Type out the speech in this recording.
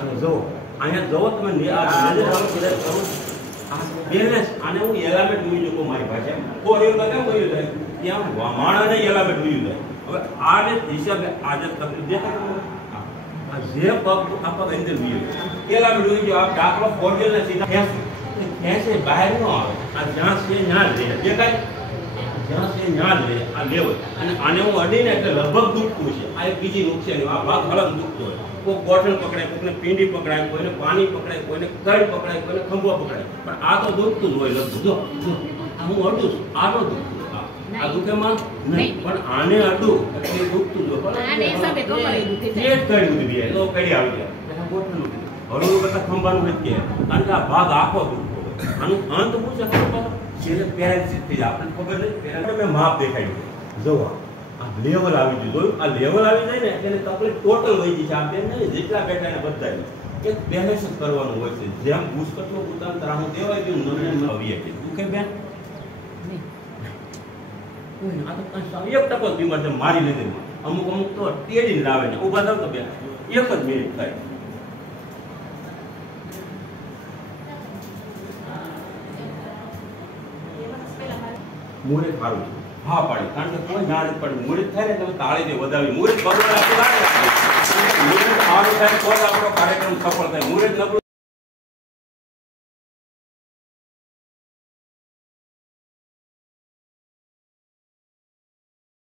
અને જો અહીંયા જો તમે બેલેન્સ આને હું એલામેન્ટ ઉઈ જો મારી ભાષામાં કોરિયો કેમ કહ્યું થાય ત્યાં માણાને એલામેન્ટ ઉઈ જાય હવે આને હિસાબે આજે તકલીફ દેખાય જે પગ આ પગ અંદર ઉઈ એલામેન્ટ ઉઈ જો આ દાખલો કોરિયો ને સીધા ખેંચે બહાર ન આવે આ જ્યાં છે ત્યાં લે દેખાય જ્યાં છે ત્યાં લે આ લેવો અને આને હું અડીને એટલે લગભગ દુખતું છે આ એક બીજી નુકસાની આ ભાગ અલગ દુખતો હોય કોઈ બોટલ પકડાય કોઈને પીંડી પકડાય કોઈને પાણી પકડાય કોઈને કડ પકડાય કોઈને ખંભો પકડાય પણ આ તો દુખતું જ હોય લગભગ જો આ હું અડું છું આનો દુખતું આ દુખેમાં નહીં પણ આને અડું એટલે દુખતું જ હોય આને હિસાબે તો પેટ કડી ઉડી જાય તો કડી આવી જાય એટલે બોટલનું હળવું કરતા ખંભાનું નથી કારણ કે આ ભાગ આખો દુખતો હોય આનું અંત શું છે જેને પેરાલિસિસ થઈ જાય આપણને ખબર નહીં પેરાલિસિસ મેં માપ દેખાડ્યું જોવા આ લેવલ આવી ગયું આ લેવલ આવી જાય ને એટલે તકલીફ ટોટલ વહી ગઈ છે આ બેન ને જેટલા બેઠા ને બધા એક બેલેન્સ કરવાનું હોય છે જેમ ભૂસકટનો ઉતાન તરાહું દેવાય ગયું નમને આવી કે દુખે બેન નહીં આ તો એક ટકો બીમાર છે મારી લીધે અમુક તો ટેડીને લાવે ને ઊભા થાવ તો બેન એક જ મિનિટ થાય મુહૂર્ત સારું છે હા પાડી કારણ કે કોઈ ના નથી પાડી મુહૂર્ત થાય ને તમે તાળીને વધાવી મુહૂર્ત ભગવાન આપી મુહૂર્ત સારું થાય તો આપણો કાર્યક્રમ સફળ થાય મુહૂર્ત નબળું